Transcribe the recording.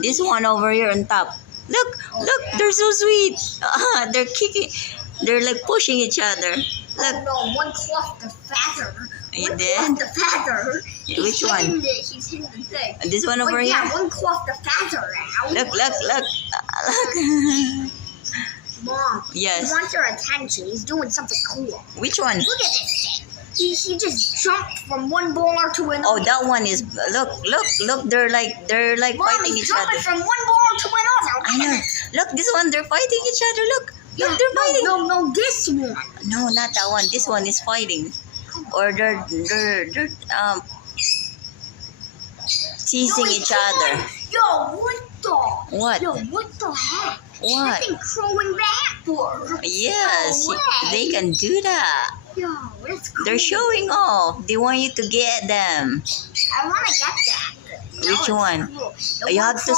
This one over here on top. Look, look, they're so sweet. They're kicking. They're like pushing each other. Look. Oh no, one cloth the feather. You One did? cloth the feather. Which one? He's hitting the thing. And this one over here? Yeah, one cloth the feather now. Look, look, look. Look. Mom. Yes. He wants your attention. He's doing something cool. Which one? Look at this thing. He just jumped from one baller to another. Oh, that one is. Look, look, look. They're like Mom, fighting he's each jumping other. from one baller to another. I know. Look, this one. They're fighting each other. Look, look. They're fighting. No, this one. No, not that one. This one is fighting, or they're teasing each other. Yo, what the? What? Yo, what the heck? What? That thing crowing backward. Yes, No way. they can do that. Yo, that's cool. They're showing off. They want you to get them. I want to get that. Which one? Cool. You have to